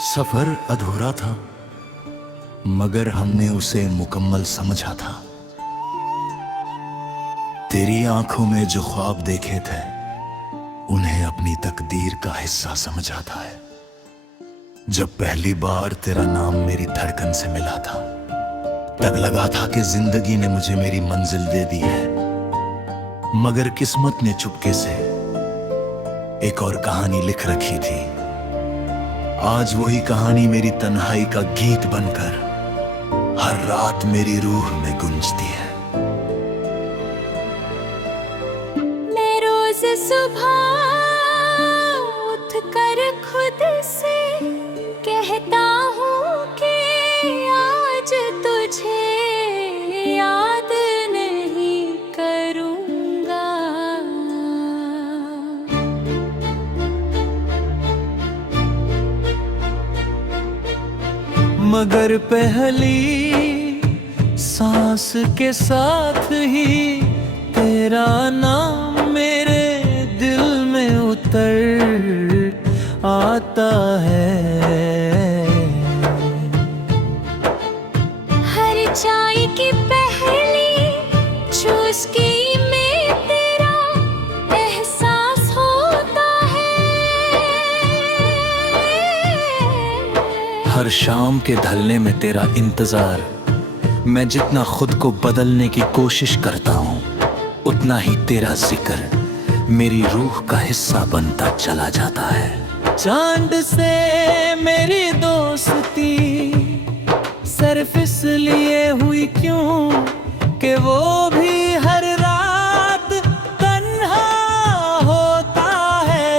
सफर अधूरा था मगर हमने उसे मुकम्मल समझा था। तेरी आंखों में जो ख्वाब देखे थे उन्हें अपनी तकदीर का हिस्सा समझा था। जब पहली बार तेरा नाम मेरी धड़कन से मिला था तब लगा था कि जिंदगी ने मुझे मेरी मंजिल दे दी है, मगर किस्मत ने चुपके से एक और कहानी लिख रखी थी। आज वही कहानी मेरी तन्हाई का गीत बनकर हर रात मेरी रूह में गूंजती है। मैं रोज सुबह उठकर खुद से कहता हूँ कि आज तुझे याद नहीं करूँगा, मगर पहली सांस के साथ ही तेरा नाम मेरे दिल में उतर आता है। हर चाय की पहली चुस्की में तेरा एहसास होता है। हर शाम के ढलने में तेरा इंतजार, मैं जितना खुद को बदलने की कोशिश करता हूँ उतना ही तेरा जिक्र मेरी रूह का हिस्सा बनता चला जाता है। चांद से मेरी दोस्ती सिर्फ इसलिए हुई क्यों कि वो भी हर रात तन्हा होता है।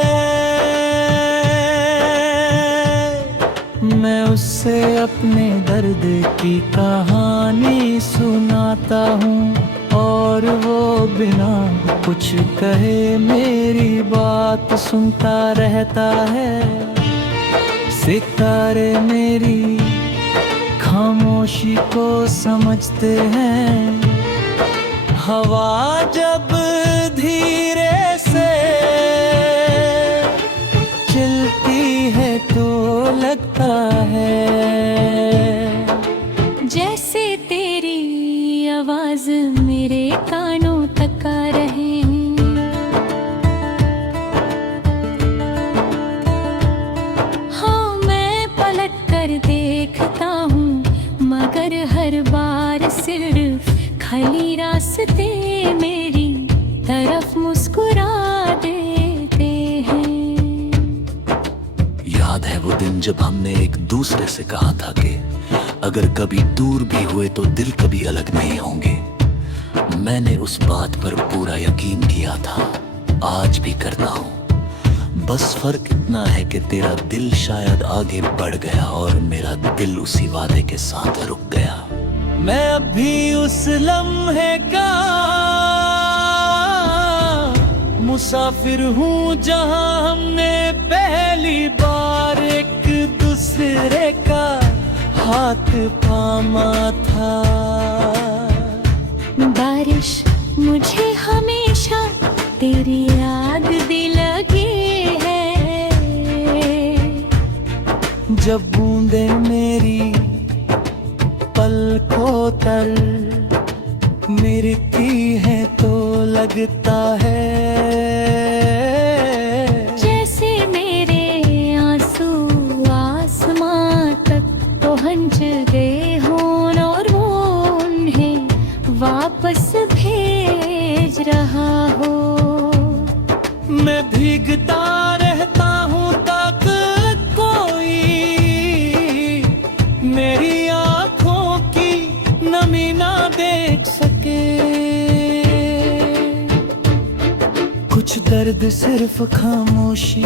मैं उससे अपने दर्द की कहानी सुनाता हूँ और वो बिना कुछ कहे मेरी बात सुनता रहता है। सितारे मेरी खामोशी को समझते हैं। हवा जब धीरे से चलती है तो लगता है जैसे तेरी आवाज मेरे कानों तक आ रहे हैं। हाँ, मैं पलट कर देखता हूँ मगर हर बार सिर्फ खाली रास्ते मेरी तरफ मुस्कुरा देते हैं। याद है वो दिन जब हमने एक दूसरे से कहा था कि अगर कभी दूर भी हुए तो दिल कभी अलग नहीं होंगे। मैंने उस बात पर पूरा यकीन किया था, आज भी करता हूँ। बस फर्क इतना है कि तेरा दिल शायद आगे बढ़ गया और मेरा दिल उसी वादे के साथ रुक गया। मैं अब भी उस लम्हे का मुसाफिर हूँ जहाँ हमने पहली बार एक दूसरे का हाथ थामा था। बारिश मुझे हमेशा तेरी याद दिलगी है। जब बूंदे मेरी पलकों तल मिलती है तो लगता है जैसे मेरे आंसू आसमां तक पहुंच गए हों और वो उन्हें वापस भेज रहा हो। मैं भीगता रहता हूँ ताकि कोई मेरी आंखों की नमी ना देख सके। कुछ दर्द सिर्फ खामोशी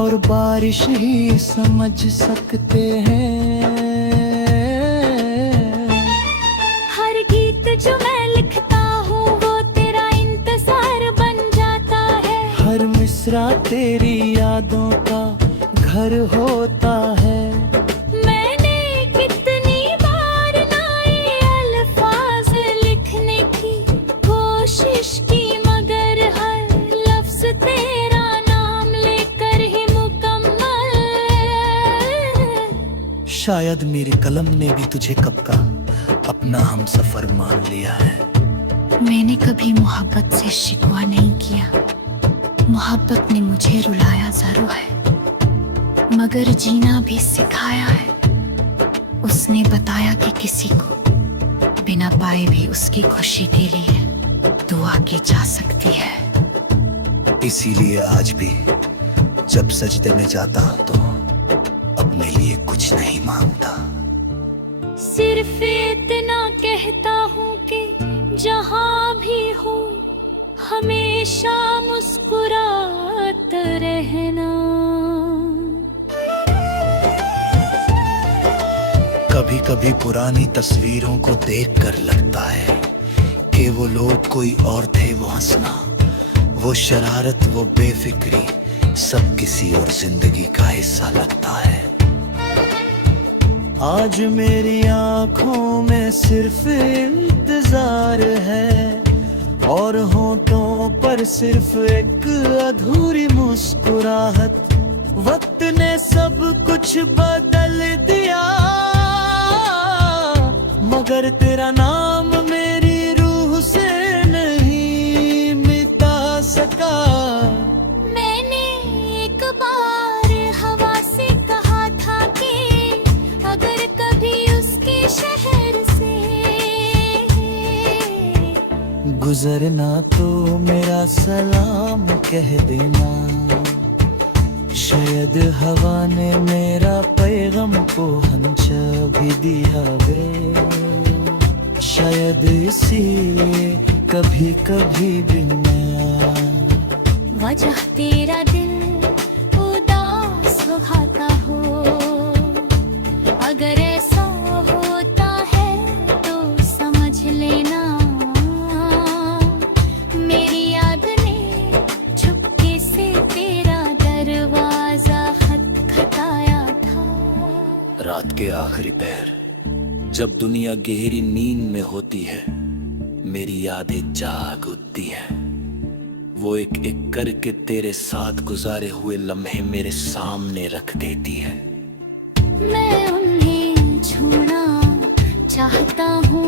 और बारिश ही समझ सकते हैं। हर गीत जो मैं लिखता हूँ वो तेरा इंतजार बन जाता है। हर मिसरा तेरी यादों का घर होता है। मैंने कितनी बार नए अल्फाज लिखने की कोशिश की मगर हर लफ्ज तेरा नाम लेकर ही मुकम्मल शायद मेरी कलम ने भी तुझे कब का अपना हम सफर मान लिया है। मैंने कभी मोहब्बत से शिकवा नहीं किया, मोहब्बत ने मुझे रुलाया जरूर है, मगर जीना भी सिखाया है। उसने बताया कि किसी को बिना पाए भी उसकी खुशी के लिए दुआ की जा सकती है। इसीलिए आज भी जब सजदे में जाता हूं तो अपने लिए कुछ नहीं मांगता। सिर्फ इतना कहता हूँ कि जहाँ भी हो हमेशा मुस्कुरात रहना। कभी कभी पुरानी तस्वीरों को देखकर लगता है कि वो लोग कोई और थे। वो हंसना, वो शरारत, वो बेफिक्री सब किसी और जिंदगी का हिस्सा लगता है। आज मेरी आंखों में सिर्फ इंतजार है और होठों पर सिर्फ एक अधूरी मुस्कुराहट। वक्त ने सब कुछ बदल दिया मगर तेरा नाम मेरी रूह से नहीं मिटा सका। मैंने एक बार हवा से कहा था कि अगर कभी उसके शहर से गुजरना तो मेरा सलाम कह देना। शायद हवा ने मेरा पैगाम को हंचा भी दिया वे, शायद इसीलिए कभी कभी भी मैं वजह तेरा दिल उदास भाता हो। अगर ऐसा होता है तो समझ लेना मेरी याद ने चुपके से तेरा दरवाजा खटखटाया था। रात के आखिरी पहर जब दुनिया गहरी नींद में होती है, मेरी यादें जाग उठती है। वो एक एक करके तेरे साथ गुजारे हुए लम्हे मेरे सामने रख देती है। मैं उन्हें छूना चाहता हूँ